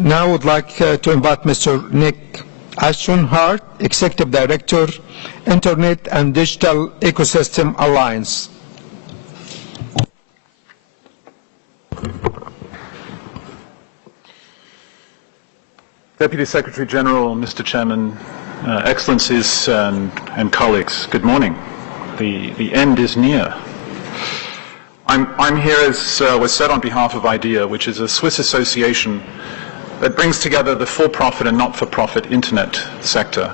Now I would like to invite Mr. Nick Ashton-Hart, Executive Director, Internet and Digital Ecosystem Alliance. Deputy Secretary General, Mr. Chairman, Excellencies and colleagues, good morning. The end is near. I'm here, as was said, on behalf of IDEA, which is a Swiss association that brings together the for-profit and not-for-profit internet sector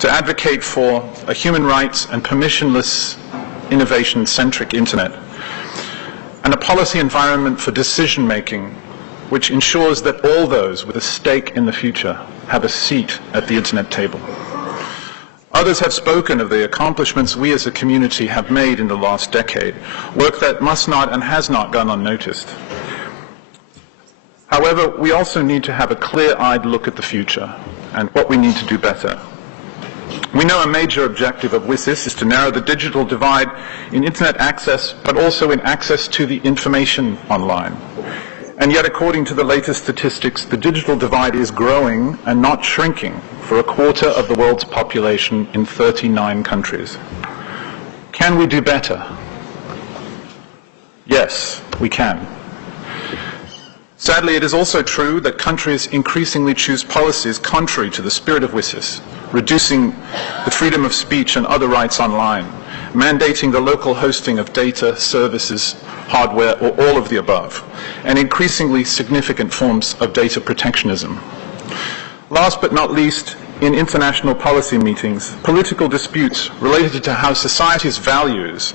to advocate for a human rights and permissionless innovation-centric internet and a policy environment for decision-making which ensures that all those with a stake in the future have a seat at the internet table. Others have spoken of the accomplishments we as a community have made in the last decade, work that must not and has not gone unnoticed. However, we also need to have a clear-eyed look at the future and what we need to do better. We know a major objective of WSIS is to narrow the digital divide in internet access, but also in access to the information online. And yet, according to the latest statistics, the digital divide is growing and not shrinking for a quarter of the world's population in 39 countries. Can we do better? Yes, we can. Sadly, it is also true that countries increasingly choose policies contrary to the spirit of WSIS, reducing the freedom of speech and other rights online, mandating the local hosting of data, services, hardware, or all of the above, and increasingly significant forms of data protectionism. Last but not least, in international policy meetings, political disputes related to how society's values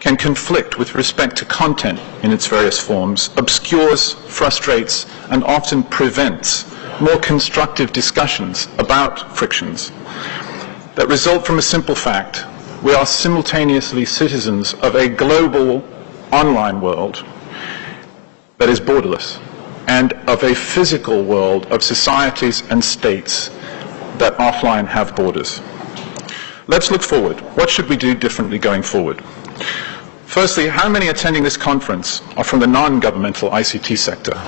can conflict with respect to content in its various forms, obscures, frustrates, and often prevents more constructive discussions about frictions that result from a simple fact: we are simultaneously citizens of a global online world that is borderless and of a physical world of societies and states that offline have borders. Let's look forward. What should we do differently going forward? Firstly, how many attending this conference are from the non-governmental ICT sector?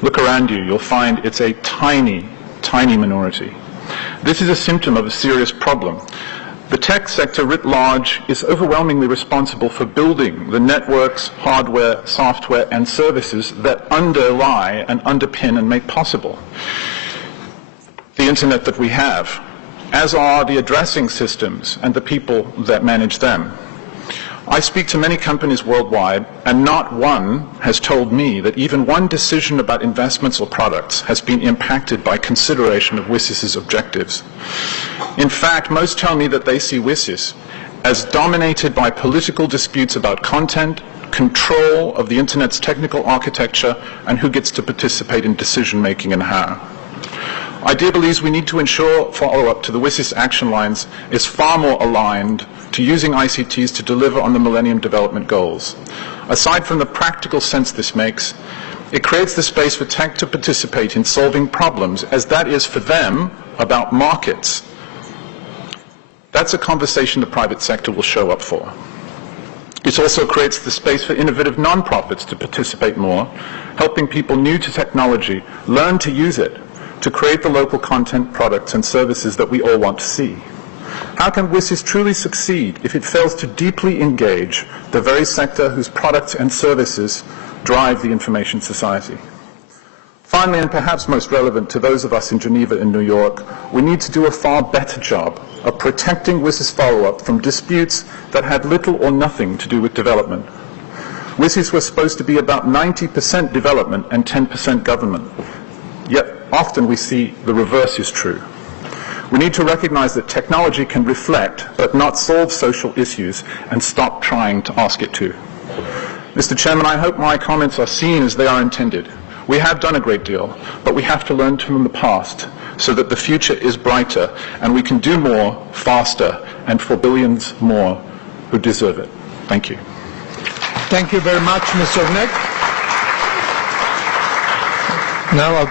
Look around you, you'll find it's a tiny, tiny minority. This is a symptom of a serious problem. The tech sector writ large is overwhelmingly responsible for building the networks, hardware, software, and services that underlie and underpin and make possible the internet that we have, as are the addressing systems and the people that manage them. I speak to many companies worldwide, and not one has told me that even one decision about investments or products has been impacted by consideration of WSIS's objectives. In fact, most tell me that they see WSIS as dominated by political disputes about content, control of the internet's technical architecture, and who gets to participate in decision-making and how. IDEA believes we need to ensure follow-up to the WSIS action lines is far more aligned to using ICTs to deliver on the Millennium Development Goals. Aside from the practical sense this makes, it creates the space for tech to participate in solving problems, as that is for them about markets. That's a conversation the private sector will show up for. It also creates the space for innovative nonprofits to participate more, helping people new to technology learn to use it to create the local content, products, and services that we all want to see. How can WSIS truly succeed if it fails to deeply engage the very sector whose products and services drive the information society? Finally, and perhaps most relevant to those of us in Geneva and New York, we need to do a far better job of protecting WSIS follow-up from disputes that had little or nothing to do with development. WSIS was supposed to be about 90% development and 10% government. Yet often we see the reverse is true. We need to recognize that technology can reflect but not solve social issues, and stop trying to ask it to. Mr. Chairman, I hope my comments are seen as they are intended. We have done a great deal, but we have to learn from the past so that the future is brighter and we can do more, faster, and for billions more who deserve it. Thank you. Thank you very much, Mr. Nick. Now I'll